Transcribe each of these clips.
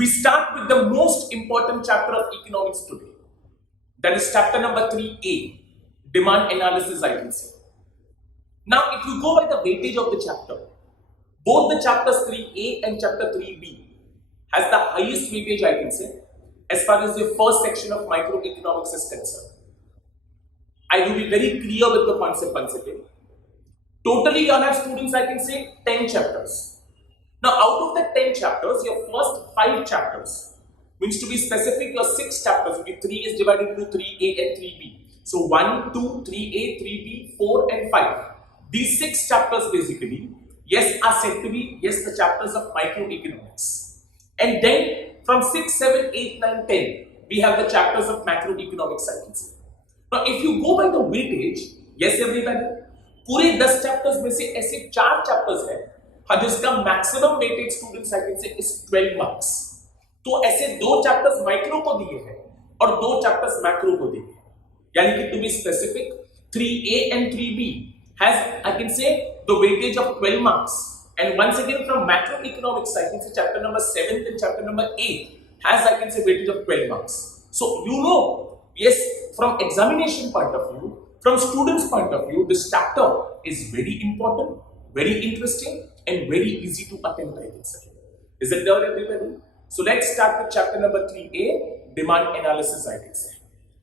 We start with the most important chapter of economics today. That is chapter number 3A, demand analysis, I can say. Now, if you go by the weightage of the chapter, both the chapters 3A and chapter 3B has the highest weightage, I can say, as far as the first section of microeconomics is concerned. I will be very clear with the concept once again. Totally, you all have students, I can say, 10 chapters. Now, out of the 10 chapters, your first 5 chapters, means to be specific, your 6 chapters, okay, 3 is divided into 3A and 3B. So, 1, 2, 3A, 3B, 4 and 5. These 6 chapters basically, yes, are said to be, yes, the chapters of microeconomics. And then, from 6, 7, 8, 9, 10, we have the chapters of macroeconomics, I can say. Now, if you go by the weightage, yes, everybody, पूरे 10 chapters में से ऐसे 4 chapters हैं जिसका maximum weightage students I can से is 12 marks. तो ऐसे 2 chapters micro को दिए हैं और 2 चैप्टर्स मैक्रो को दिए हैं. यानी कि to be specific 3A and 3B has I can say the weightage of 12 marks, and once again from macroeconomics I can say chapter number 7 and chapter number 8 has I can say weightage of 12 marks. So you know, yes, from examination point of view, from students' point of view, this chapter is very important, very interesting, and very easy to attempt, I can say. Is it there, everybody? So let's start with chapter number 3A, demand analysis, I can say.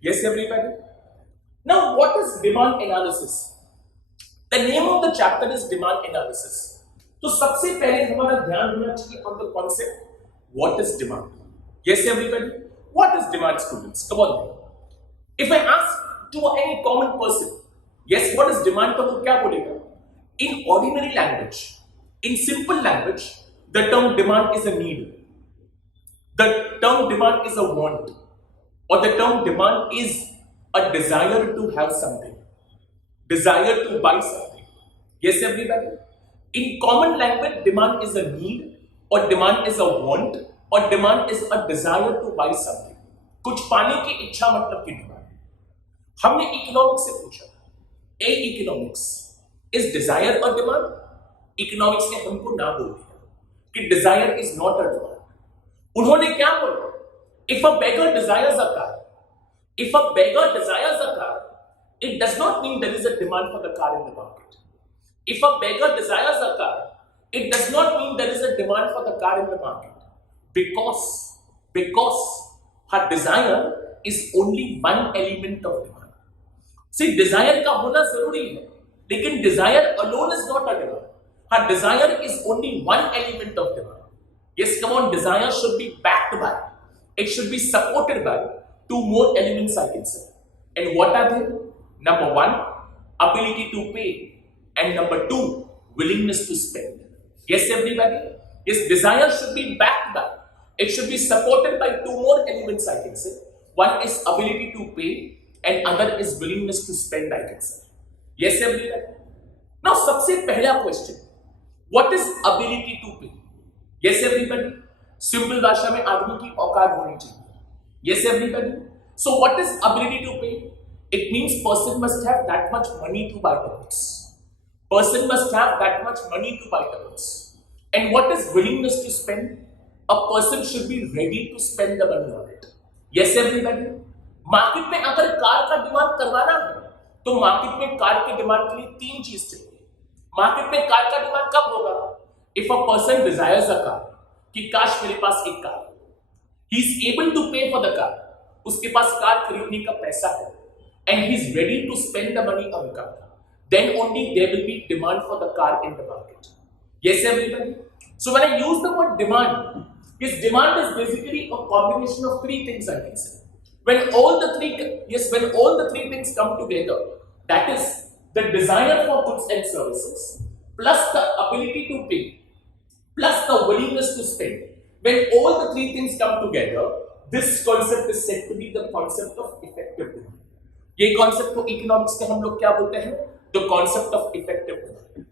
Yes, everybody? Now, what is demand analysis? The name of the chapter is demand analysis. So, सबसे पहले हमारा ध्यान होना चाहिए on the concept, what is demand? Yes, everybody? What is demand, students? Come on. If I ask to any common person, yes, what is demand? तो वो क्या बोलेगा? In ordinary language, in simple language, the term demand is a need. The term demand is a want, or the term demand is a desire to have something, desire to buy something. Yes, everybody. In common language, demand is a need, or demand is a want, or demand is a desire to buy something. कुछ पाने की इच्छा मतलब की demand. हमने economics से पूछा, ए economics is desire और डिमांड. इकोनॉमिक्स ने हमको ना बोल दिया कि desire is not a demand. उन्होंने क्या बोला? If a beggar desires a car, if a beggar desires a car, it does not mean there is a demand for the car in the market. If a beggar desires a car, it does not mean there is a demand for the car in the market, because her desire is only one element of demand. See, desire का होना जरूरी है, लेकिन desire alone is not a demand. Her desire is only one element of demand. Yes, come on, desire should be backed by, it should be supported by 2 more elements, I can say. And what are they? Number 1, ability to pay, and number 2, willingness to spend. Yes, everybody? Yes, desire should be backed by, it should be supported by 2 more elements, I can say. One is ability to pay, and other is willingness to spend, I can say. Yes, everybody? Now, सबसे पहला question, what is ability to pay? Yes, everybody? Simple भाषा में आदमी की औकात होनी चाहिए. Yes, everybody? So, what is ability to pay? It means person must have that much money to buy the goods. Person must have that much money to buy the goods. And what is willingness to spend? A person should be ready to spend the money on it. Yes, everybody? Market में अगर car का demand करवाना है तो market में car के demand के लिए 3 चीज चाहिए. मार्केट में कार का डिमांड कब होगा? If a person desires a car, कि काश मेरे पास एक car, he is able to pay for the car, उसके पास कार खरीदने का पैसा है, and he is ready to spend the money on the car, then only there will be demand for the car in the market. Yes, everybody? So when I use the word demand, yes, demand is basically a combination of 3 things, I can say. When all the 3 things come together, that is the desire for goods and services, plus the ability to pay, plus the willingness to spend. When all the 3 things come together, this concept is said to be the concept of effective demand. ये concept को economics के हम लोग क्या बोलते हैं? The concept of effective demand.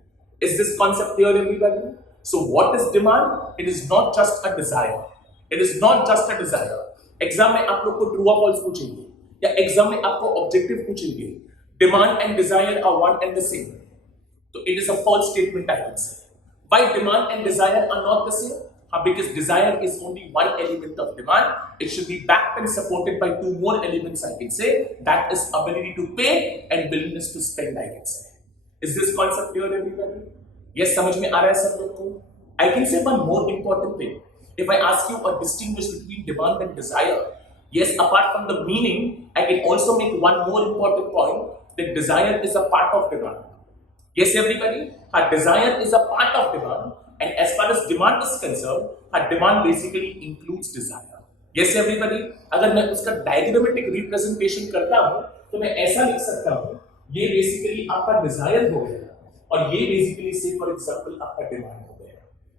Is this concept clear, everybody? So what is demand? It is not just a desire. It is not just a desire. Exam में आप लोग को ट्रू और फॉल्स पूछेंगे, या एग्जाम में आपको ऑब्जेक्टिव पूछेंगे, demand and desire are one and the same, तो it is a false statement, I can say. Why demand and desire are not the same? because desire is only one element of demand. It should be backed and supported by two more elements, I can say. That is ability to pay and willingness to spend, I can say. Is this concept clear, everybody? Yes, समझ में आ रहा है सब लोग को? I can say one more important thing. If I ask you to distinguish between demand and desire, yes, apart from the meaning, I can also make one more important point, that desire is a part of demand. Yes, everybody, her desire is a part of demand, and as far as demand is concerned, her demand basically includes desire. Yes, everybody, अगर मैं उसका diagrammatic representation करता हूँ, तो मैं ऐसा लिख सकता हूँ, ये basically आपका desire हो गया, और ये basically say for example आपका demand हो गया.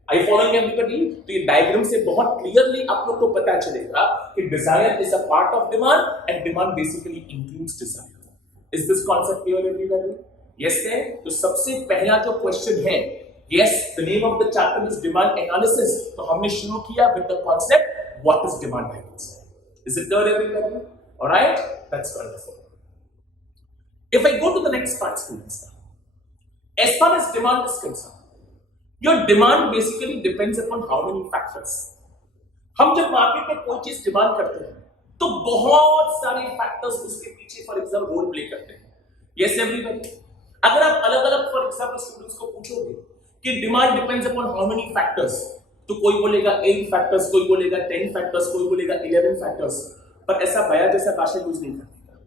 Are you following everybody? तो ये diagram से बहुत clearly आप लोग को पता चलेगा कि desire is a part of demand, and demand basically includes desire. Is this concept clear, everybody? Yes, sir. तो सबसे पहला जो क्वेश्चन है, yes, the name of the chapter is demand analysis. तो हमने शुरू किया with the concept what is demand, I can say. Is it clear, everybody? All right, that's wonderful. If I go to the next part, students, as far as demand is concerned, your demand basically depends upon how many factors. हम जब market में कोई चीज demand करते हैं, तो बहुत सारे फैक्टर्स उसके पीछे फॉर एग्जाम्पल रोल प्ले करते हैं. यस एवरीबॉडी, अगर आप अलग अलग फॉर एग्जाम्पल स्टूडेंट्स को पूछोगे कि demand depends upon how many factors, तो कोई बोलेगा 8 फैक्टर्स, कोई बोलेगा 10 फैक्टर्स, कोई बोलेगा 11 फैक्टर्स, पर ऐसा बया जैसा भाषा यूज नहीं करता.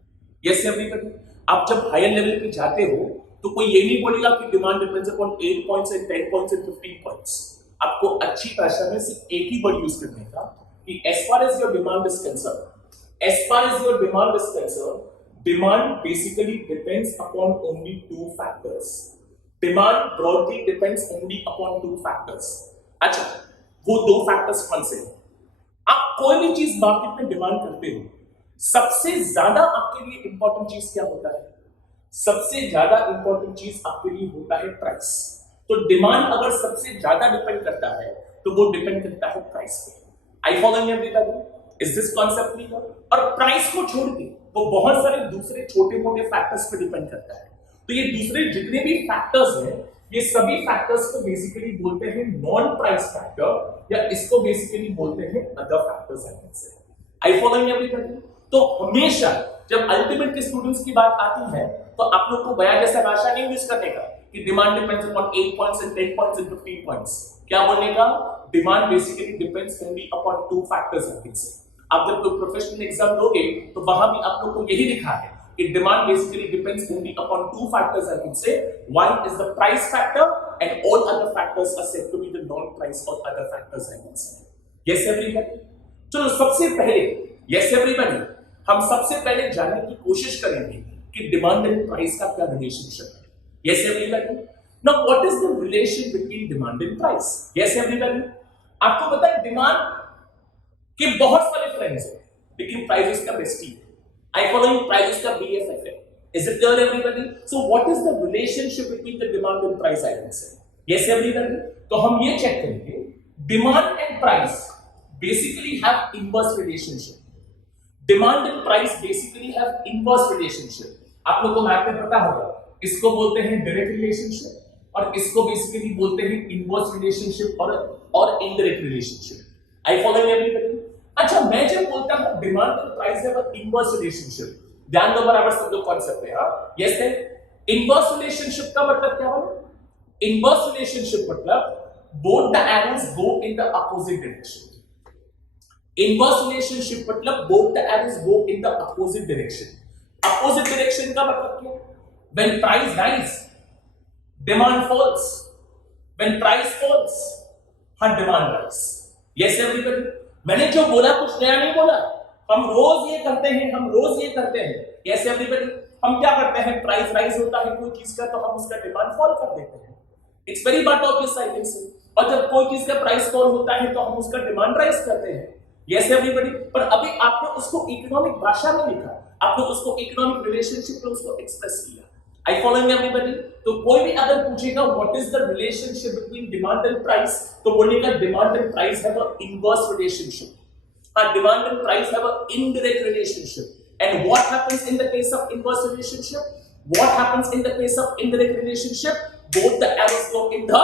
यस एवरीबॉडी, आप जब हायर लेवल पे जाते हो तो कोई ये नहीं बोलेगा कि demand depends upon 8 points and 10 points and 15 points. आपको अच्छी भाषा में सिर्फ एक ही वर्ड यूज करने का कि as far as your demand is concerned, as far as your demand is concerned, demand basically depends upon only 2 factors. Demand broadly depends only upon 2 factors. अच्छा, वो 2 फैक्टर्स कौन से हैं? आप कोई भी चीज मार्केट में डिमांड करते हो, सबसे ज्यादा आपके लिए इंपॉर्टेंट चीज क्या होता है? सबसे ज्यादा इंपॉर्टेंट चीज आपके लिए होता है प्राइस. तो डिमांड अगर सबसे ज्यादा डिपेंड करता है, तो वो डिपेंड करता है प्राइस पे. I following everybody? Is this concept clear? और प्राइस को छोड़ के वो बहुत सारे दूसरे छोटे मोटे फैक्टर्स पे डिपेंड करता है. तो ये दूसरे जितने भी फैक्टर्स हैं, ये सभी फैक्टर्स को बेसिकली बोलते हैं नॉन प्राइस फैक्टर, या इसको बेसिकली बोलते हैं अदर फैक्टर्स. आई फॉलोइंग एवरीबॉडी? तो हमेशा जब अल्टीमेट के स्टूडेंट्स की बात आती है, तो आप लोग को बया जैसा भाषा नहीं यूज करने का कि demand depends upon 8 points and 10 points and 15 points. क्या बोलने का? Demand basically depends only upon 2 factors. I think से आप जब कोई प्रोफेशनल एग्जाम दोगे तो वहां भी आप लोग को यही लिखा है कि demand basically depends only upon 2 factors. I think say one is the price factor and all other factors are said to be the non price और other factors. I think say yes everybody. चलो सबसे पहले yes everybody, हम सबसे पहले जानने की कोशिश करेंगे कि डिमांड एंड प्राइस का क्या रिलेशनशिप है. Yes everybody. Now what is the relation between demand and price? Yes everybody, आपको पता है डिमांड के बहुत सारे फ्रेंड्स हैं, लेकिन प्राइस उसका बेस्टी है. आई फॉलोइंग प्राइस उसका बीएफएफ है. Is it clear everybody? So what is the relationship between the demand and price? I can say yes everybody. तो हम ये चेक करेंगे demand and price basically have inverse relationship. Demand and price basically have inverse relationship. आप लोगों को math में पता होगा, इसको बोलते हैं डायरेक्ट रिलेशनशिप और इसको बेसिकली बोलते हैं इनवर्स रिलेशनशिप और indirect relationship. I follow everybody? अच्छा, मैं जब बोलता हूं demand and price have a inverse relationship, ध्यान दो बराबर सब लोग कॉन्सेप्ट है. हां यस है. इनवर्स रिलेशनशिप का मतलब क्या हुआ? इनवर्स रिलेशनशिप मतलब both the arrows go in the opposite direction. Inverse relationship मतलब both the arrows go in the opposite direction. Opposite direction का मतलब क्या? When price rise, demand falls. When price falls, हाँ demand rise. Yes everybody. मैंने जो बोला कुछ नया नहीं बोला. हम रोज ये करते हैं, हम रोज ये करते हैं. Yes everybody. हम क्या करते हैं? प्राइस राइज होता है कोई चीज का, तो हम उसका डिमांड फॉल कर देते हैं. It's very but obvious I think so. और जब कोई चीज का प्राइस फॉल होता है तो हम उसका डिमांड राइज करते हैं. Yes everybody. पर अभी आपने उसको इकोनॉमिक भाषा में लिखा, आपने उसको इकोनॉमिक रिलेशनशिप में उसको एक्सप्रेस किया. आई फॉलोइंग एवरीबॉडी? तो कोई भी अगर पूछेगा what is the relationship between demand and price, तो बोलेगा demand and price have a inverse relationship. Demand and price have an indirect relationship. And what happens in the case of inverse relationship? What happens in the case of indirect relationship? Both the arrows go in the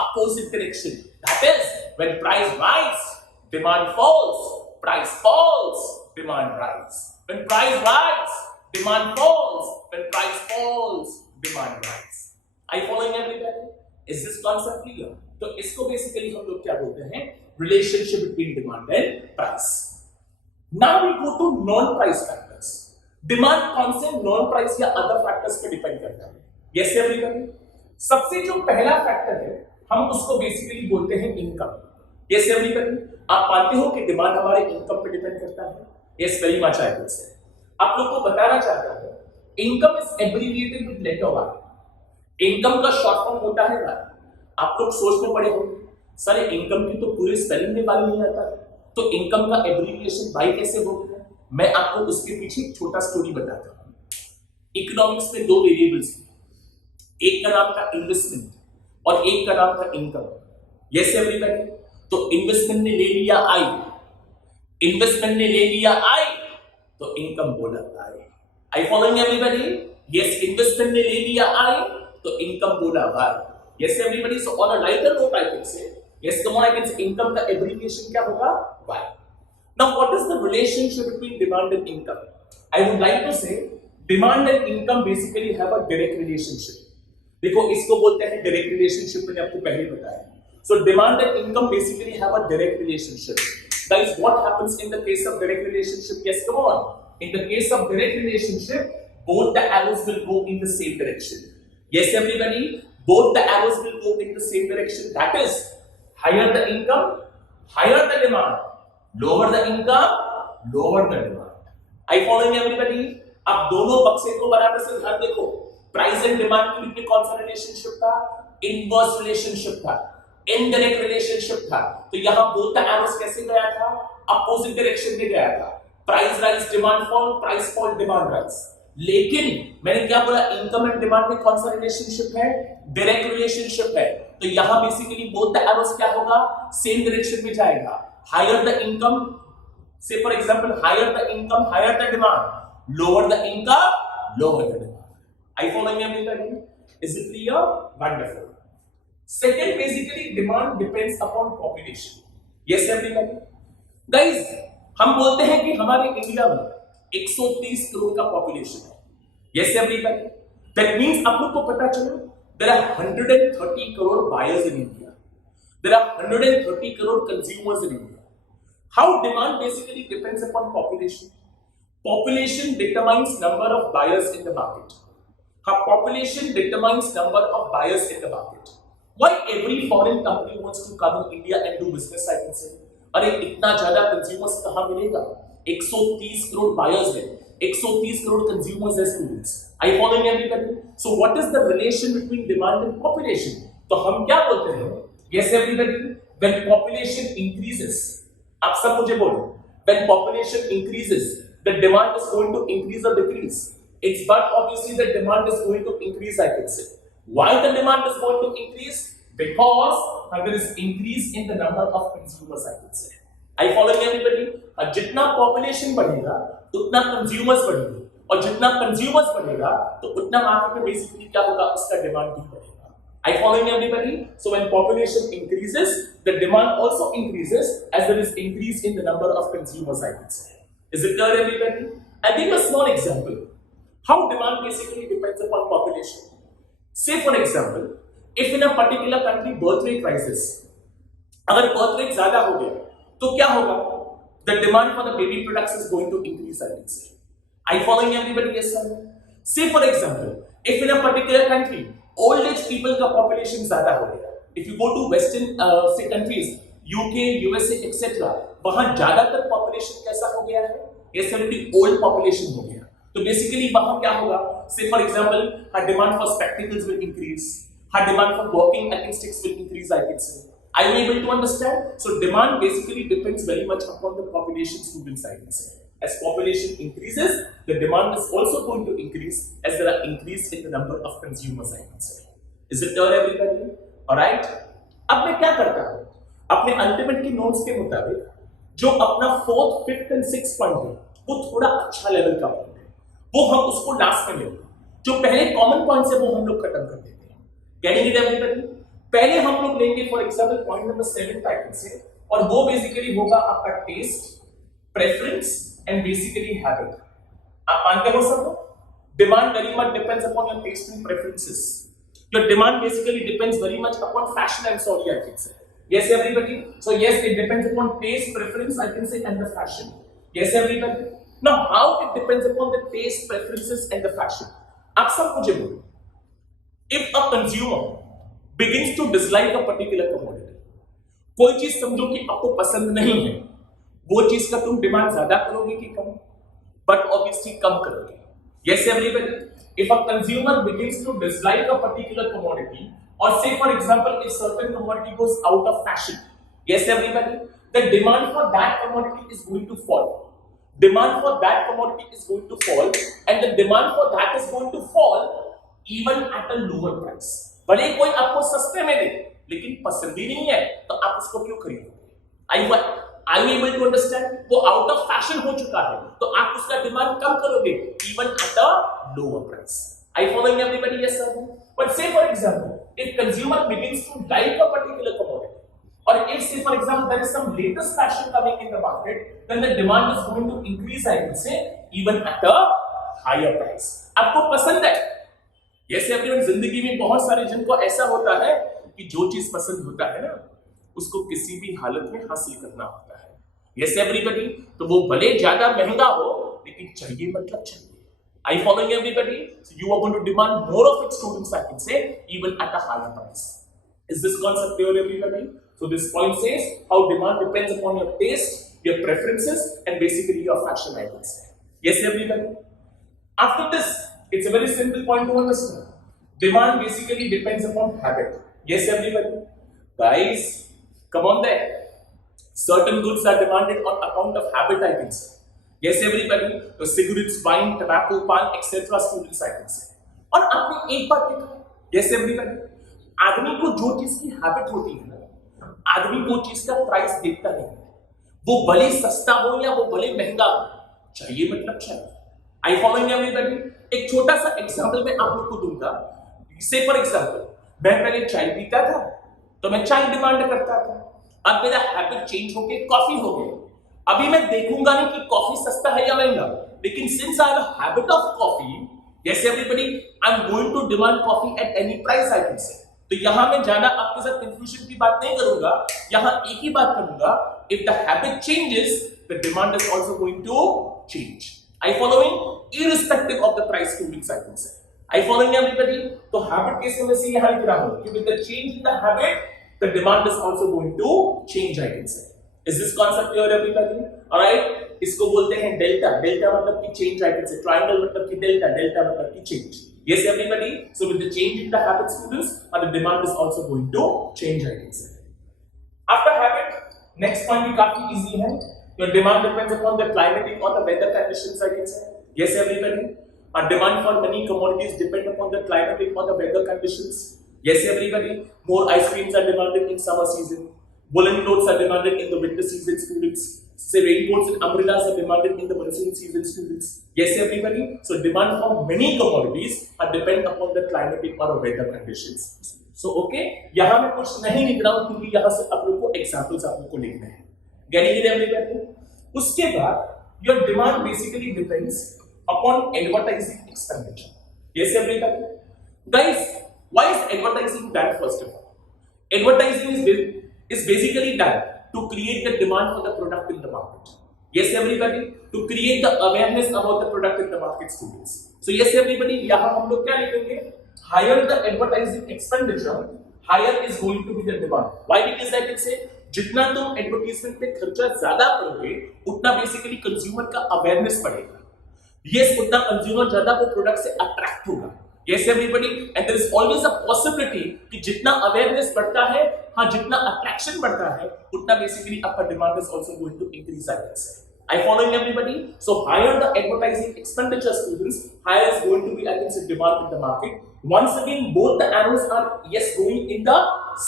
opposite direction. That is, when price rise, demand falls. Price falls, demand rise. When price rise, demand falls. When price falls, demand rise. Are you following everybody? Is this concept clear? तो इसको basically हम लोग क्या बोलते हैं? Relationship between demand and price. Now we go to non-price factors. Demand कौन से non-price या other factors पे डिपेंड करता है? Yes everybody? सबसे जो पहला फैक्टर है हम उसको बेसिकली बोलते हैं इनकम. Yes everybody? आप मानते हो कि डिमांड हमारे इनकम पे डिपेंड करता है? Yes very much I will say. आप लोग को बताना चाहता हूं, income is abbreviated with letter Y. Income का शॉर्ट फॉर्म होता है वाई. आप लोग सोचने पड़े होंगे सर इनकम की तो पूरे स्पेलिंग में वाई नहीं आता, तो इनकम का एब्रिविएशन वाई कैसे हो गया? मैं आपको उसके पीछे एक छोटा स्टोरी बताता हूं. इकोनॉमिक्स में दो वेरिएबल्स हैं, एक का नाम था इन्वेस्टमेंट और एक का नाम था इनकम. Yes everybody? तो इन्वेस्टमेंट ने ले लिया आई, इन्वेस्टमेंट ने ले लिया आई, तो इनकम बोला I. I following everybody? Yes, investment ने ले लिया आई, तो इनकम बोला Y. Yes everybody? So on a lighter note I can say yes come on I can say income का एब्रिविएशन क्या होगा? Y. Now what is the relationship between demand and income? I would like to say demand and income basically have a direct relationship. देखो इसको बोलते हैं direct relationship, मैंने आपको पहले बताया. So demand and income basically have a direct relationship. Guys, what happens in the case of direct relationship? Yes, come on. In the case of direct relationship, both the arrows will go in the same direction. Yes, everybody? Both the arrows will go in the same direction. That is, higher the income, higher the demand. Lower the income, lower the demand. Are you following everybody? अब दोनों बक्से को बराबर से ध्यान देखो. Price and demand के बीच में कौन सा रिलेशनशिप था? इनवर्स रिलेशनशिप था, इनडायरेक्ट रिलेशनशिप था. तो यहां बोथ द एरोस कैसे गया था? अपोजिट डायरेक्शन में गया था. Price rise demand fall, price fall demand rise. लेकिन मैंने क्या बोला? इनकम एंड डिमांड में कौन सा रिलेशनशिप है? डायरेक्ट रिलेशनशिप है. तो यहां बेसिकली बोथ द एरोस क्या होगा? सेम डायरेक्शन में जाएगा. Higher the income, say for example higher the income, higher the demand, lower the income, lower the demand. I following everybody? Is it clear? Wonderful. Second, basically demand depends upon population. Yes everybody? Guys, हम बोलते हैं कि हमारे India में 130 करोड़ का population है. Yes everybody? That means आप लोग को पता चलो there are 130 crore buyers in India. There are 130 crore consumers in India. How demand basically depends upon population? Population determines number of buyers in the market. How population determines number of buyers in the market. Why every foreign company wants to come in India and do business? I can say, अरे इतना ज्यादा consumers कहाँ मिलेगा? 130 crore buyers है, 130 crore consumers है students. Are you following everybody? So what is the relation between demand and population? तो हम क्या बोलते हैं? Yes everybody? When population increases, आप सब मुझे बोलो. When population increases, the demand is going to increase or decrease? It's but obviously the demand is going to increase. I can say. Why the demand is going to increase? Because there is increase in the number of consumers, I could say. Are you following everybody? जितना population बढ़ेगा उतना consumers बढ़ेंगे, और जितना consumers बढ़ेगा तो उतना market में बेसिकली क्या होगा? उसका डिमांड भी बढ़ेगा. Are you following everybody? So when population increases, the demand also increases as there is increase in the number of consumers, I could say. Is it clear everybody? I give a small example. How demand basically depends upon population. Say for example, if in a particular country birth rate rises, अगर birth rate ज्यादा हो गया तो क्या होगा? The demand for the baby products is going to increase, I can say. Are you following everybody? Yes sir. Say for example, if in a particular country old age people का population ज्यादा हो गया, if you go to western say countries, UK, USA, etc., वहां ज्यादातर population कैसा हो गया है? Yes already old population हो गया. तो बेसिकली वहां क्या होगा? Say for example, her demand for spectacles will increase, her demand for walking acoustics will increase, I can say. Are you able to understand? So demand basically depends very much upon the population, students, I can say. As population increases, the demand is also going to increase as there are increase in the number of consumers, I can say. Is it clear everybody? Alright? अब मैं क्या करता हूँ? अपने ultimate की notes के मुताबिक जो अपना 4th, 5th and 6th point है वो थोड़ा अच्छा लेवल का पॉइंट है, वो हम उसको लास्ट में लेंगे. जो पहले कॉमन पॉइंट्स है वो हम लोग खत्म कर देते हैं. Getting it everybody? पहले हम लोग लेंगे for example point number 7 title से, और वो बेसिकली होगा आपका test, preference and basically habit. आप मानते हो सब लोग? Demand very much depends upon your taste and preferences. Your demand basically depends very much upon fashion and sorry, I can say. Yes, everybody? So yes, it depends upon taste, preference, I can say, and the fashion. Yes, everybody? Now, how it depends upon the taste, preferences, and the fashion? आप सब मुझे बोलो. If a consumer begins to dislike a particular commodity, कोई चीज समझो कि आपको पसंद नहीं है, वो चीज का तुम डिमांड ज्यादा करोगे कि कम? But obviously कम करोगे. Yes, everybody. If a consumer begins to dislike a particular commodity, or say for example, if certain commodity goes out of fashion, yes, everybody, the demand for that commodity is going to fall. Demand for that commodity is going to fall, and the demand for that is going to fall even at a lower price. भले कोई आपको सस्ते में दे, लेकिन पसंद ही नहीं है, तो आप उसको क्यों खरीदोगे? Are you able to understand? वो आउट ऑफ फैशन हो चुका है, तो आप उसका डिमांड कम करोगे even at a lower price. Are you following everybody? Yes or no? But say for example, if consumer begins to like a particular commodity, or if say for example there is some latest fashion coming in the market, then the demand is going to increase, I will say, even at a higher price. आपको पसंद है? Yes everyone, जिंदगी में बहुत सारे जन को ऐसा होता है कि जो चीज पसंद होता है ना, उसको किसी भी हालत में हासिल करना होता है. Yes everybody, तो वो भले ज्यादा महंगा हो, लेकिन चाहिए मतलब चाहिए. Are you following everybody? So you are going to demand more of its students, I can say, even at a higher price. Is this concept clear everybody? So this point says how demand depends upon your taste, your preferences, and basically your fashion, I can say. Yes everybody? After this, it's a very simple point to understand. Demand basically depends upon habit. Yes everybody? Guys, come on there. Certain goods are demanded on account of habit, I can say. Yes everybody? So cigarettes, wine, tobacco, pan, etc. students, I can say. और आपने एक बात देखा, yes everybody? आदमी को जो चीज की हैबिट होती है ना, आदमी वो चीज का प्राइस देखता नहीं है. वो भले सस्ता हो या वो भले महंगा हो, चाहिए मतलब चाहिए. आई फॉलोइंग एवरीबॉडी? एक छोटा सा एग्जांपल मैं आप लोग को दूंगा. से फॉर एग्जांपल, मैं पहले चाय पीता था, तो मैं चाय डिमांड करता था. अब मेरा हैबिट चेंज होके कॉफी हो गया. अभी मैं देखूंगा नहीं कि कॉफी सस्ता है या महंगा, लेकिन since I have a habit of coffee, yes everybody, I am going to demand coffee at any price, I can say. तो यहां मैं ज्यादा आपके साथ कंफ्यूजन की बात नहीं करूंगा, यहां एक ही बात करूंगा. If the habit changes, the demand is also going to change. I following? Irrespective of the price toolings, I can say. I following everybody? तो हैबिट केस में से यहां लिख रहा हूं कि with the change in the habit, the demand is also going to change, I can say. Is this concept clear everybody? All right, इसको बोलते हैं डेल्टा. डेल्टा मतलब कि change, I can say. Triangle मतलब कि डेल्टा, डेल्टा मतलब कि change. Yes everybody? So with the change in the habit students, the demand is also going to change, I can say. After habit, next point भी काफी easy है. Your demand depends upon the climatic or the weather conditions, I can say. Yes everybody? Our demand for many commodities depend upon the climatic or the weather conditions. Yes everybody? More ice creams are demanded in summer season. Woolen clothes are demanded in the winter season, students. Say raincoats and umbrellas are demanded in the monsoon season, students. Yes everybody? So demand for many commodities are depend upon the climatic or weather conditions. So okay, यहाँ मैं कुछ नहीं लिख रहा हूँ क्योंकि यहाँ से आप लोग को examples आप लोग को लिखने हैं. Getting it everybody? उसके बाद your demand basically depends upon advertising expenditure. Yes everybody? Guys, why is advertising done first of all? Advertising is basically done to create the demand for the product in the market. Yes everybody? To create the awareness about the product in the market, students. So yes everybody, यहाँ हम लोग क्या लिखेंगे? Higher the advertising expenditure, higher is going to be the demand. Why? Because I can say जितना तुम advertisement पे खर्चा ज्यादा करोगे, उतना बेसिकली कंज्यूमर का अवेयरनेस बढ़ेगा. Yes, उतना कंज्यूमर ज्यादा वो प्रोडक्ट से अट्रैक्ट होगा. Yes everybody, and there is always a possibility कि जितना अवेयरनेस बढ़ता है, हाँ जितना अट्रैक्शन बढ़ता है, उतना बेसिकली आपका demand is also going to increase, I can say. Are you following everybody? So higher the advertising expenditure, students, higher is going to be, I can say, demand in the market. Once again, both the arrows are yes going in the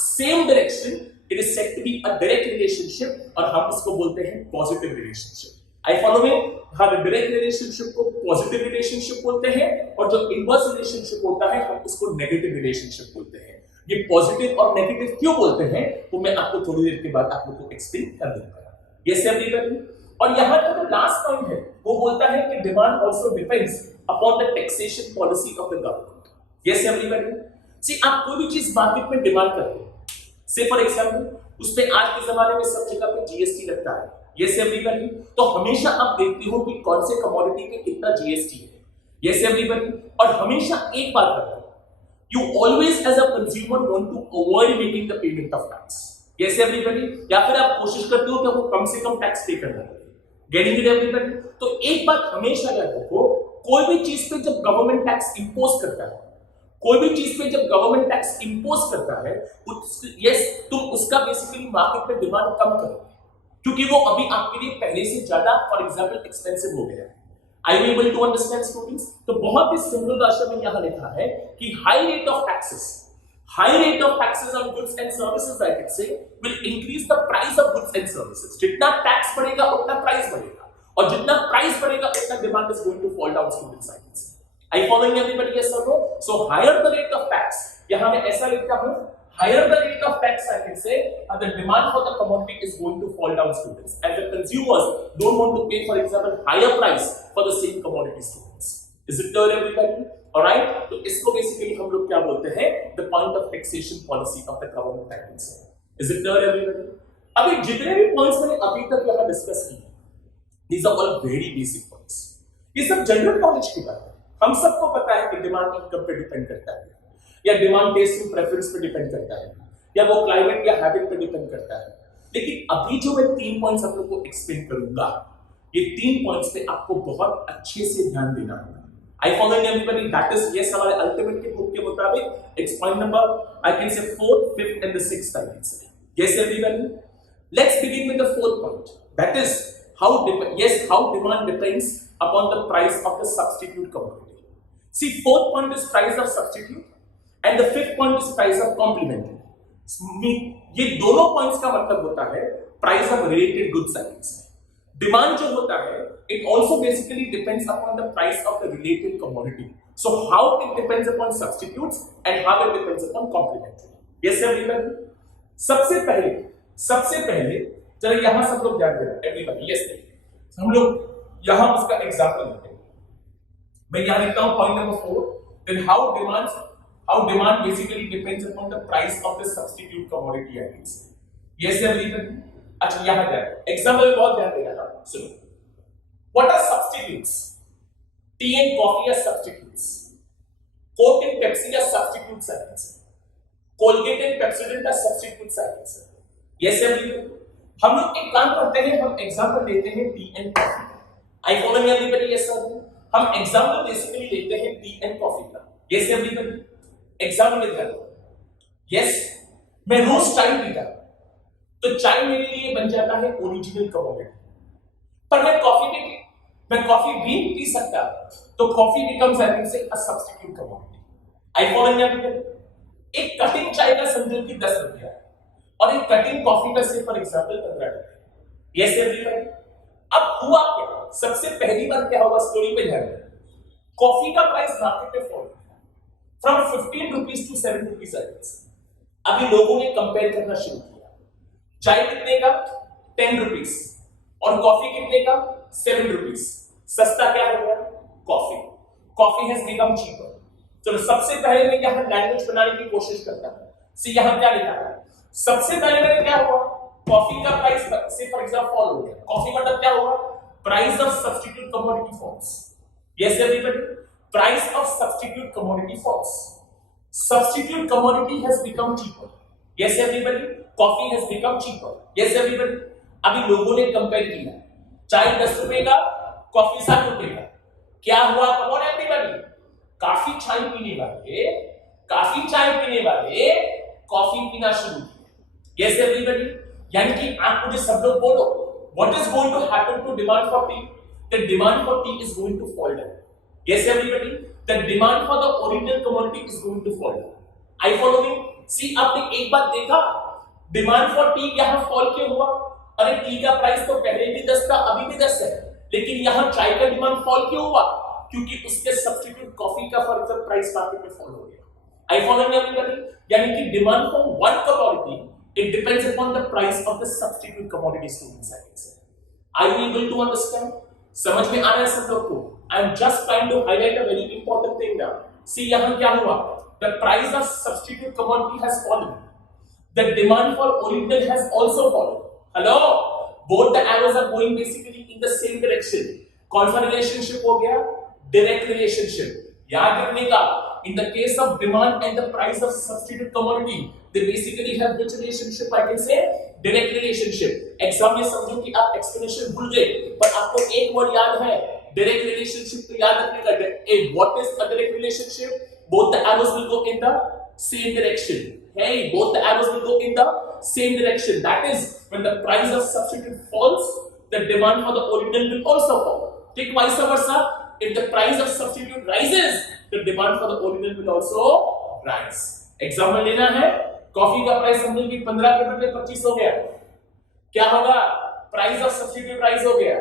same direction. It is said to be a direct relationship, और हम इसको बोलते हैं positive relationship. I follow में? हाँ, direct relationship को positive relationship बोलते हैं और जो इनवर्स रिलेशनशिप होता है हम उसको नेगेटिव रिलेशनशिप बोलते हैं. ये पॉजिटिव और नेगेटिव क्यों बोलते हैं वो मैं आपको थोड़ी देर के बाद आप लोग को एक्सप्लेन कर दूंगा। ये से एवरीबॉडी। और यहां का जो लास्ट पॉइंट है वो बोलता है कि demand also depends upon the taxation policy of the government. ये से एवरीबॉडी। सी आप कोई भी चीज मार्केट में डिमांड करते हैं, से फॉर एग्जांपल उस पे आज के जमाने में सब जगह पे जीएसटी लगता है। ये से एवरीबॉडी। तो हमेशा आप देखते हो कि कौन से कमोडिटी पे कितना जीएसटी है। ये से एवरीबॉडी। और हमेशा एक बात करता है, you always as a consumer want to avoid making the payment of tax. Yes everybody? या फिर आप कोशिश करते हो कि आपको कम से कम टैक्स पे करना है। Getting it everybody? तो एक बात हमेशा याद रखो, कोई भी चीज पे जब गवर्नमेंट टैक्स इंपोज करता है, कोई भी चीज पे जब गवर्नमेंट टैक्स इंपोज करता है, तुम उसका बेसिकली मार्केट में डिमांड कम करोगे, क्योंकि वो अभी आपके लिए पहले से ज्यादा फॉर एग्जाम्पल एक्सपेंसिव हो गया है। Are you able to understand students? तो बहुत ही सिंपल भाषा में यहाँ लिखा है कि high rate of taxes on goods and services I can say will increase the price of goods and services. जितना टैक्स बढ़ेगा उतना प्राइस बढ़ेगा, और जितना प्राइस बढ़ेगा उतना demand is going to fall down students I can say. Are you following everybody? Yes or no? So higher the rate of tax, यहाँ मैं ऐसा लिखता हूँ, higher the rate of tax I can say, the demand for the commodity is going to fall down students, and the consumers don't want to pay for example higher price for the same commodity students. Is it clear everybody? Alright, तो इसको basically हम लोग क्या बोलते हैं, the point of taxation policy of the government I can say. Is it clear everybody? अभी जितने भी points मैंने अभी तक यहाँ डिस्कस किए, these are all very basic points. ये सब जनरल नॉलेज की बात है। हम सबको पता है कि डिमांड इनकम पे डिपेंड करता है, या डिमांड टेस्ट एंड प्रेफरेंस पे डिपेंड करता है, या वो क्लाइमेट या हैबिट पे डिपेंड करता है। लेकिन अभी जो मैं 3 पॉइंट्स आप लोग को एक्सप्लेन करूंगा, ये 3 पॉइंट्स पे आपको बहुत अच्छे से ध्यान देना होगा। I following everybody? That is yes, हमारे अल्टीमेट के बुक के मुताबिक it's point number I can say 4th, 5th and the 6th I can say. Yes everybody, let's begin with the 4th point, that is how demand depends upon the price of the substitute commodity. See, 4th point is price of substitute and the 5th point is price of complementary. ये दोनों points का मतलब होता है price of related goods items. Demand जो होता है it also basically depends upon the price of the related commodity. So how it depends upon substitutes and how it depends upon complementary. Yes everyone, सबसे पहले चलो यहां सब लोग ध्यान देना एवरीवन। यस, हम लोग यहां उसका एग्जांपल लेते हैं। मैं यहां लिखता हूं point number 4, then how demand basically depends upon the price of the substitute commodity items. Yes everyone? अच्छा यहां ध्यान, एग्जांपल में बहुत ध्यान देना। सुनो, what are substitutes? Tea and coffee are substitutes. Coke and Pepsi are substitutes items. Colgate and Pepsodent are substitutes items. Yes everyone? हम लोग एक काम करते हैं, हम एग्जांपल लेते हैं T and coffee. I following everybody? Yes sir, हम एग्जांपल बेसिकली लेते हैं टी एंड कॉफी का। यस एवरीबॉडी, एग्जांपल में ध्यान दो। यस, मैं रोज चाय पीता तो चाय मेरे लिए बन जाता है ओरिजिनल कमोडिटी, पर मैं कॉफी भी पी सकता तो कॉफी बिकम्स आई कैन से a substitute commodity. I following everybody? एक कटिंग चाय का समझो कि 10 रुपया और एक कटिंग कॉफी का से फॉर एग्जांपल 15 रुपए। यस एवरीवन, अब हुआ क्या? सबसे पहली बार क्या हुआ, स्टोरी पे ध्यान दें। कॉफी का प्राइस मार्केट में fall from 15 rupees to 7 rupees. अभी लोगों ने कंपेयर करना शुरू किया, चाय कितने का 10 रुपीज और कॉफी कितने का 7 रुपीज। सस्ता क्या हो गया? Coffee has become cheaper. चलो सबसे पहले मैं यहां लैंग्वेज बनाने की कोशिश करता हूं। सी यहां क्या लिखा है? सबसे पहले मैंने क्या हुआ, कॉफी का प्राइस से फॉर एग्जांपल फॉल हो गया। कॉफी मतलब क्या होगा? Price of substitute commodity falls. Yes everybody, price of substitute commodity falls. Substitute commodity has become cheaper. Yes everybody, coffee has become cheaper. Yes everybody, अभी लोगों ने कंपेयर किया, चाय 10 रुपए का, कॉफी 7 रुपए का। क्या हुआ? कम ऑन एवरीबॉडी, काफी चाय पीने वाले कॉफी पीना शुरू किया। Yes everybody, यानी कि आप मुझे सब लोग बोलो, what is going to happen to demand for tea? The demand for tea is going to fall down. Yes everybody, the demand for the original commodity is going to fall down. I follow me? See, आपने एक बात देखा, demand for tea यहाँ fall क्यों हुआ? अरे T का price तो पहले भी 10 था, अभी भी 10 है, लेकिन यहाँ चाय का डिमांड फॉल क्यों हुआ? क्योंकि उसके सब्स्टिट्यूट कॉफी का फॉर एग्जांपल प्राइस मार्केट में फॉल हो गया। आई फॉलो एवरीबॉडी, यानी कि demand for one commodity it depends upon the price of the substitute commodity students. Are you able to understand? समझ में आ रहा है सब लोग को? I am just trying to highlight a very important thing now. See यहां क्या हुआ, the price of substitute commodity has fallen, the demand for original has also fallen. Hello, both the arrows are going basically in the same direction. कौन सा relationship हो गया? Direct relationship. याद रखने का, in the case of demand and the price of substitute commodity they basically have which relationship? I can say direct relationship। Exam में समझो कि आप एक्सप्लेनेशन भूल गए, पर आपको एक वर्ड याद है, डायरेक्ट रिलेशनशिप। तो याद रखने का, what is a direct relationship? Both the arrows will go in the same direction। Hey, both the arrows will go in the same direction। That is, when the price of substitute falls, the demand for the original will also fall। Take vice versa, if the price of substitute rises, the demand for the original will also rise। Example लेना है, coffee का price समझो कि 15 के बदले 25 हो गया, क्या होगा? प्राइस ऑफ सब्स्टिट्यूट राइज हो गया।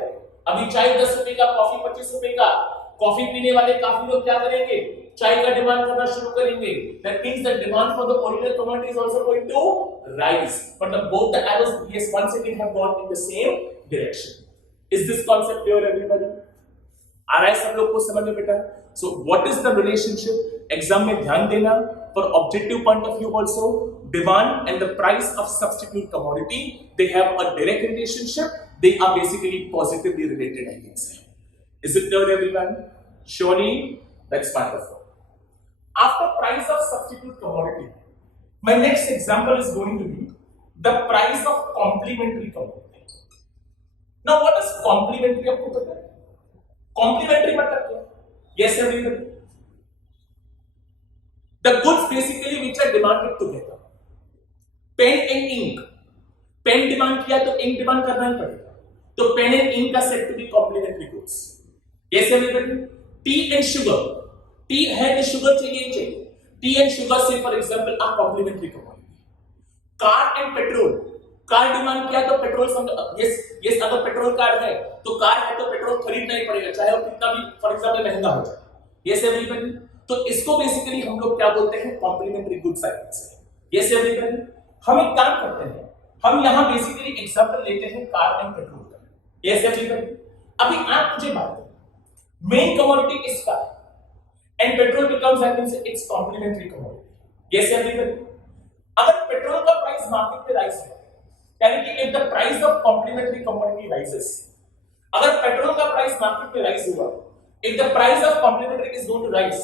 अभी चाय 10 रुपए का, कॉफी 25 रुपए का। कॉफी पीने वाले काफी लोग क्या करेंगे? चाय का डिमांड करना शुरू करेंगे। That means the demand for the original commodity is also going to rise, but both the arrows, yes, once again have gone in the same direction। Is this concept clear everybody? आ रहा है सब लोग को समझ में बेटा? So what is the relationship? Exam में ध्यान देना, for objective point of view also, demand and the price of substitute commodity, they have a direct relationship, they are basically positively related, I can say। Is it clear everyone? Surely, that's wonderful। After price of substitute commodity, my next example is going to be the price of complementary commodity। Now what is complementary? आपको पता है complementary मतलब क्या? Yes everybody, the goods basically which are demanded together, pen and ink। Pen demand किया तो ink demand करना ही पड़ेगा, तो पेन एंड इंक का set to be complementary goods. Yes everybody, tea and sugar, tea है तो शुगर चाहिए ही चाहिए। Tea and sugar say for example आप complementary commodity. Car and petrol, car demand किया तो पेट्रोल यस अगर पेट्रोल कार है तो कार है तो पेट्रोल खरीदना ही पड़ेगा, चाहे वो कितना भी फॉर एग्जांपल महंगा हो जाए। यस एवरीबॉडी, तो इसको बेसिकली हम लोग क्या बोलते हैं? Complementary goods items. Yes everybody, हम एक काम करते हैं, हम यहां बेसिकली एग्जांपल लेते हैं कार एंड पेट्रोल का। यस एवरीबॉडी, अभी आप मुझे बात करें, main commodity is car and petrol becomes, I can say, its complementary commodity। Yes everybody, अगर पेट्रोल का प्राइस मार्केट में राइज है, यानी कि if the price of complementary commodity rises, अगर पेट्रोल का प्राइस मार्केट में राइज हुआ, if the price of complementary is going to rise,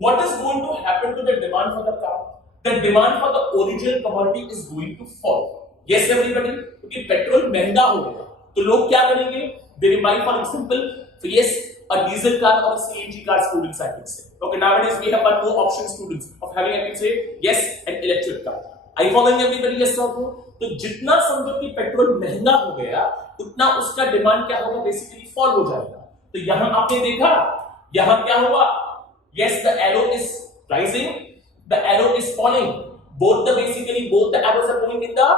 what is going to happen to the demand for the car? The demand for the original commodity is going to fall। Yes everybody, क्योंकि petrol महंगा हो गया तो लोग क्या करेंगे? They will buy for example, yes, a diesel car or a CNG car, students I can say। Okay, nowadays we have one more option students of having, I can say, yes, an electric car। Are you following everybody? Yes or no? तो जितना समझो कि petrol महंगा हो गया उतना उसका demand क्या होगा? बेसिकली फॉल हो जाएगा। तो यहां आपने देखा, यहां क्या हुआ? Yes, the arrow is rising, the arrow is falling। both the arrows are going in the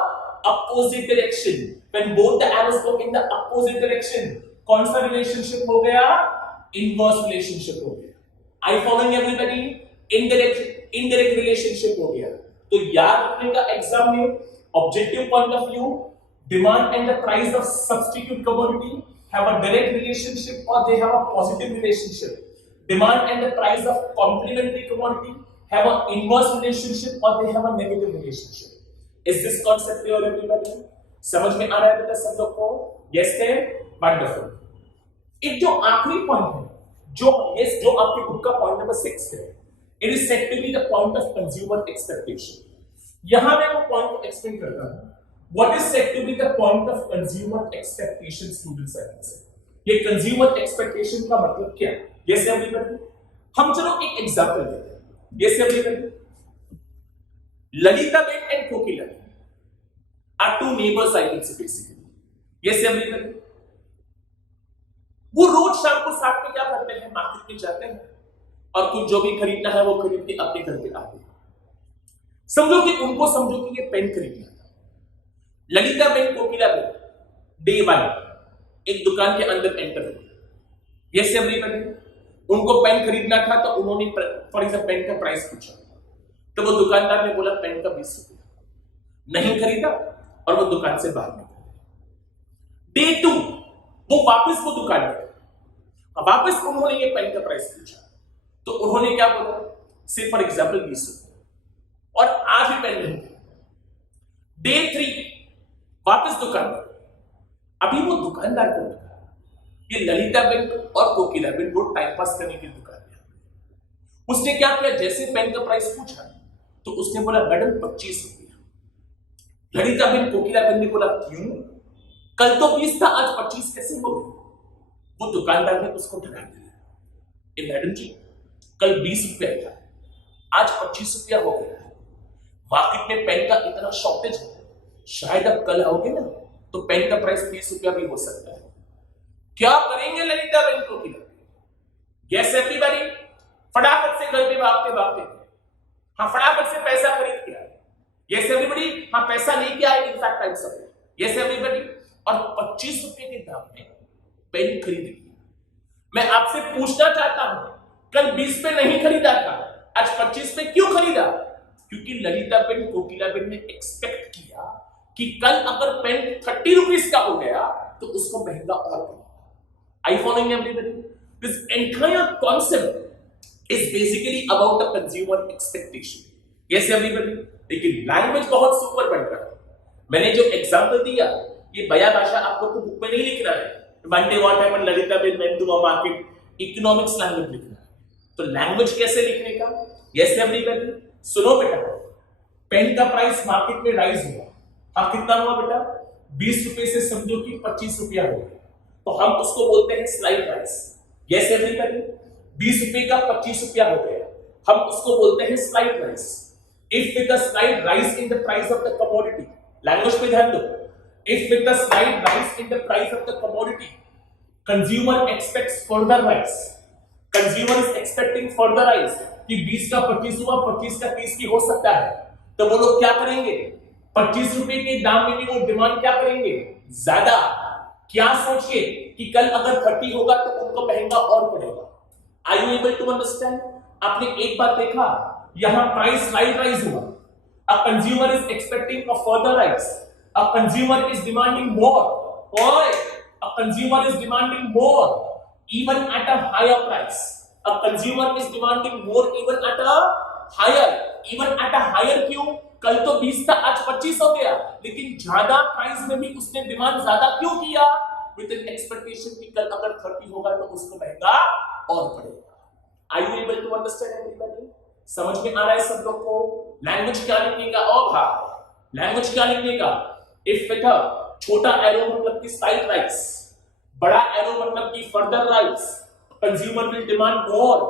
opposite direction। when both the arrows go in the opposite direction, कौन सा रिलेशनशिप हो गया? इनवर्स रिलेशनशिप हो गया। I following everybody? Indirect relationship हो गया। तो याद रखने का एग्जाम में, objective point of view, demand and the price of substitute commodity have a direct relationship और they have a positive relationship. Demand and the price of complementary commodity have a inverse relationship और they have a negative relationship. Is this concept clear everybody? समझ में आ रहा है बेटा सब लोग को? यस है, वंडरफुल। एक जो आखिरी पॉइंट है, जो आपके बुक का पॉइंट नंबर 6 है, it is said to be the point of consumer expectation. यहां मैं वो पॉइंट को एक्सप्लेन करता हूं। What is said to be the point of consumer expectation students? ये कंज्यूमर एक्सपेक्टेशन का मतलब क्या है? यस एवरीबॉडी, हम चलो एक एग्जांपल लेते हैं। Yes everybody, Lalita ben and Kokila are two neighbours I can say basically. Yes everybody, वो रोज शाम को साथ में क्या करते हैं? मार्केट में जाते हैं और कुछ जो भी खरीदना है वो खरीद के अपने घर पे आते हैं। समझो कि ये पेन खरीदना था। ललिता बेन कोकिला बेन डे 1 एक दुकान के अंदर एंटर हुई। यस एवरीबॉडी, उनको पेन खरीदना था तो उन्होंने फॉर एग्जांपल पेन का प्राइस पूछा। तो वो दुकानदार ने बोला पेन का 20 रुपया, नहीं खरीदा और वो दुकान से बाहर निकल गया। डे 2 वो वापस वो दुकान में वापस उन्होंने ये पेन का प्राइस पूछा, तो उन्होंने क्या बोला, से फॉर एग्जाम्पल 20 रुपये, और आज भी पेन नहीं। डे 3 वापस दुकान में, अभी वो दुकानदार को लगा ये ललिता बैंक और कोकिला बैंक वो टाइम पास करने की दुकान है। उसने क्या किया, जैसे पेन का प्राइस पूछा तो उसने बोला मैडम 25 रुपया। ललिता बैंक कोकिला बैंक ने बोला क्यों, कल तो 20 था आज 25 कैसे हो गया? वो दुकानदार ने उसको डरा दिया, मैडम जी कल 20 रुपया था आज 25 रुपया हो गया, मार्केट में पेन का इतना शॉर्टेज है, शायद अब कल आओगे ना तो पेन का प्राइस 30 रुपया भी हो सकता है। क्या करेंगे ललिता बैंक कोकिला? यस एवरीबॉडी, फटाफट से घर पे भागते भागते, हाँ फटाफट से पैसा खरीद के आए। यस एवरीबॉडी, हाँ पैसा लेके आए, इनफैक्ट टाइम सब। यस एवरीबॉडी, और 25 रुपए के दाम में पेन खरीद लिया। मैं आपसे पूछना चाहता हूं, कल 20 पे नहीं खरीदा था, आज 25 पे क्यों खरीदा? क्योंकि ललिता पेन कोकिला पेन ने एक्सपेक्ट किया कि कल अगर पेन 30 रुपीज का हो गया तो उसको महंगा और पड़ेगा। Are you following everybody? This entire concept is basically about a consumer expectation. Yes everybody? लेकिन लैंग्वेज बहुत सुपर बन रहा है। मैंने जो एग्जांपल दिया ये बया भाषा आप लोग को बुक में नहीं लिखना है, one day what happened Lalita ben went to a market, economics language लिखना है। तो लैंग्वेज कैसे लिखने का? यस एवरीबॉडी, सुनो बेटा, पेन का प्राइस मार्केट में राइज हुआ, हाँ कितना हुआ बेटा? 20 रुपए से समझो कि 25 रुपया हो गया, तो हम उसको बोलते हैं स्लाइड राइज। यस एवरीबॉडी, 20 रुपए का 25 रुपया हो गया, हम उसको बोलते हैं slide rise. If with the slide rise in the price of the commodity, language पे ध्यान दो, if with the slide rise in the price of the commodity consumer aspects further rise, consumer is expecting further rise कि 20 का 25 हुआ, 25 का 30 भी हो सकता है, तो वो लोग क्या करेंगे? 25 रुपए के दाम में भी वो डिमांड क्या करेंगे? ज्यादा। क्या सोच के कि कल अगर 30 होगा तो उनको महंगा और पड़ेगा। Are you able to understand? आपने एक बात देखा, यहां प्राइस राइज हुआ, a consumer is expecting a further rise, a consumer is demanding more, or a consumer is demanding more even at a higher price, a consumer is demanding more even at a higher क्यों? कल तो 20 था आज 25 हो गया, लेकिन ज्यादा price में भी उसने डिमांड ज्यादा क्यों किया? विद एन एक्सपेक्टेशन कि कल अगर 30 होगा तो उसको महंगा और पड़ेगा। Are you able to understand everybody? समझ में आ रहा है सब लोग को? लैंग्वेज क्या लिखने का? ओ भाई लैंग्वेज क्या लिखने का? इफ विद अ छोटा एरो मतलब कि स्लाइड राइज, बड़ा एरो मतलब कि further rise, consumer will demand more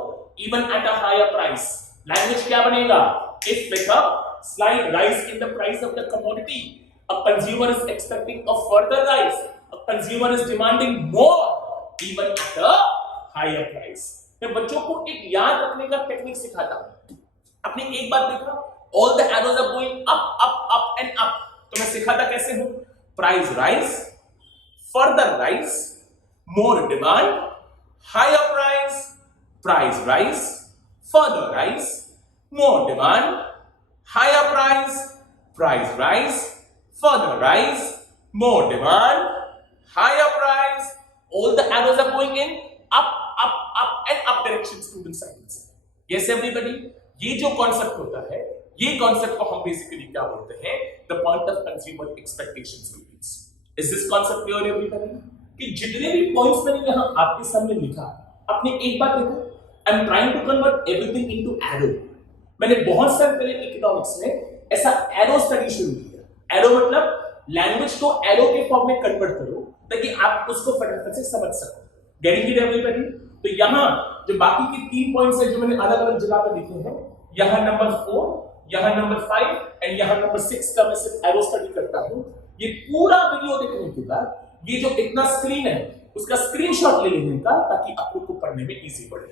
even at a higher price. Language क्या बनेगा? If with a slide rise in the price of the commodity, a consumer is expecting a further rise, a consumer is demanding more even at a higher price. मैं बच्चों को एक याद रखने का technique सिखाता हूं। आपने एक बात देखा, all the arrows are going up up up and up, तो मैं सिखाता कैसे हूं? Price rise, further rise, more demand, higher price rise, further rise, more demand, higher price rise, further rise, more demand, higher price. All the arrows are going in up and up direction, student science. Yes everybody, ये जो concept होता है, ये concept को हम basically क्या बोलते हैं? The point of consumer expectations students. Is this concept clear everybody? कि जितने भी पॉइंट्स मैंने यहां आपके सामने लिखा, आपने एक बात देखो, I am trying to convert everything into arrow. मैंने बहुत सारे पहले इकोनॉमिक्स में ऐसा एरो स्टडी शुरू किया। एरो मतलब लैंग्वेज को एरो के फॉर्म में कन्वर्ट करो ताकि आप उसको फटाफट से समझ सको। Getting it everybody? तो यहां जो बाकी के 3 पॉइंट्स हैं जो मैंने अलग अलग जगह पे लिखे हैं, यहां नंबर 4, यहां नंबर 5 एंड यहां नंबर 6 का मैं सिर्फ एरो स्टडी करता हूं। ये पूरा वीडियो देखने के बाद ये जो इतना स्क्रीन है उसका स्क्रीनशॉट ले लेने का, ताकि आप लोग को पढ़ने में इजी पड़े।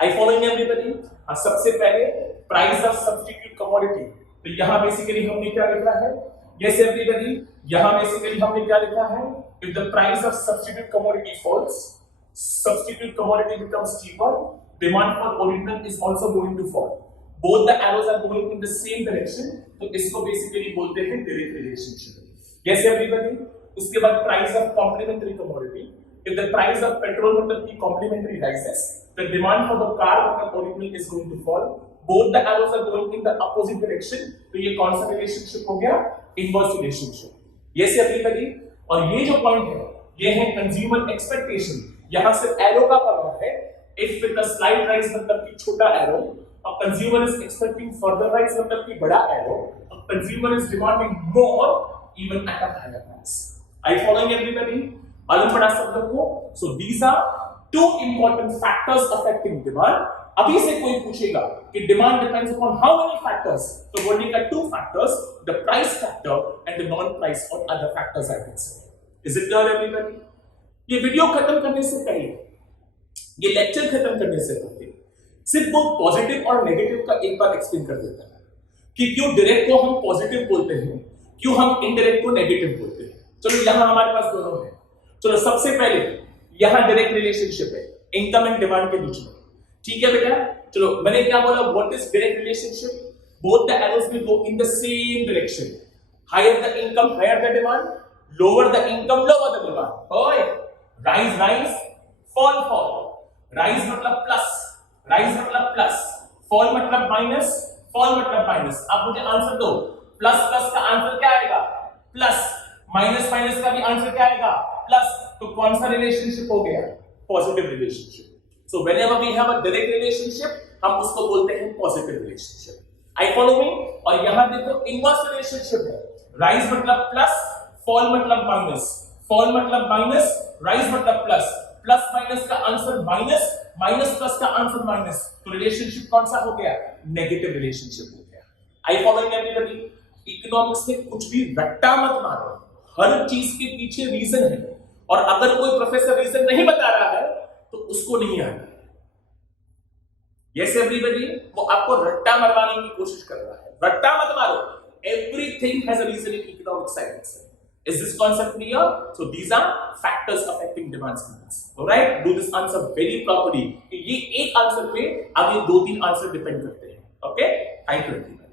आई फॉलोइंग एवरीबॉडी? हाँ, सबसे पहले प्राइस ऑफ सब्स्टिट्यूट कमोडिटी, तो यहां बेसिकली हमने क्या लिखा है? यस एवरीबॉडी, यहां बेसिकली हमने क्या लिखा है? If the price of substitute commodity falls, substitute commodity becomes cheaper, demand for original is also going to fall. both the arrows are going in the same direction, तो इसको basically बोलते हैं direct relationship. Yes everybody. उसके बाद price of complementary commodity, if the price of petrol मतलब की complementary rises, the demand for the car मतलब original is going to fall, both the arrows are going in the opposite direction, तो ये कौन सा relationship हो गया? Inverse relationship। yes everybody। और ये जो point है ये है consumer expectation। यहाँ से arrow का प्रभाव है, if with a slight rise मतलब की छोटा arrow, a consumer is expecting further rise मतलब की बड़ा arrow, a consumer is demanding more even at a higher price। are you following everybody? मालूम पड़ा सब लोग को? So these are two important factors affecting demand। अभी से कोई पूछेगा कि demand depends upon how many factors, तो बोलने का two factors, the price factor and the non-price or other factors I can say। Is it clear everybody? ये video खत्म करने से पहले, ये लेक्चर खत्म करने से पहले सिर्फ वो पॉजिटिव और नेगेटिव का एक बार एक्सप्लेन कर देता है कि क्यों डायरेक्ट को हम पॉजिटिव बोलते हैं, क्यों हम इनडायरेक्ट को नेगेटिव बोलते हैं। चलो यहां हमारे पास दोनों है। चलो सबसे पहले यहां डायरेक्ट रिलेशनशिप है इनकम एंड डिमांड के बीच में, ठीक है बेटा। चलो मैंने क्या बोला, what is direct relationship? Both the arrows will go in the same direction, higher the income higher the demand, lower the income lower the demand. Or rise rise, fall fall. Rise मतलब plus, rise मतलब plus, fall मतलब minus, fall मतलब minus. आप मुझे answer दो, plus plus का answer क्या आएगा? प्लस। माइनस माइनस का भी आंसर क्या आएगा? प्लस। तो कौन सा रिलेशनशिप हो गया? Positive relationship. So whenever we have a direct relationship हम उसको बोलते हैं positive relationship. I follow me? और यहां देखो इनवर्स रिलेशनशिप है, राइज मतलब प्लस, फॉल मतलब माइनस, फॉल मतलब माइनस, राइज मतलब प्लस, प्लस माइनस का आंसर माइनस, माइनस प्लस का आंसर माइनस, तो रिलेशनशिप कौन सा हो गया? नेगेटिव रिलेशनशिप हो गया। I following everybody? इकोनॉमिक्स में कुछ भी रट्टा मत मारो, हर चीज के पीछे रीजन है, और अगर कोई प्रोफेसर रीजन नहीं बता रहा है तो उसको नहीं आना। Yes everybody? वो आपको रट्टा मरवाने की कोशिश कर रहा है, रट्टा मत मारो। Everything has a reason in economic science. Is this concept clear? So these are factors affecting demand signals. Alright? Do this answer very properly. ये एक आंसर पे आगे 2-3 आंसर डिपेंड करते हैं। Okay? Thank you everyone.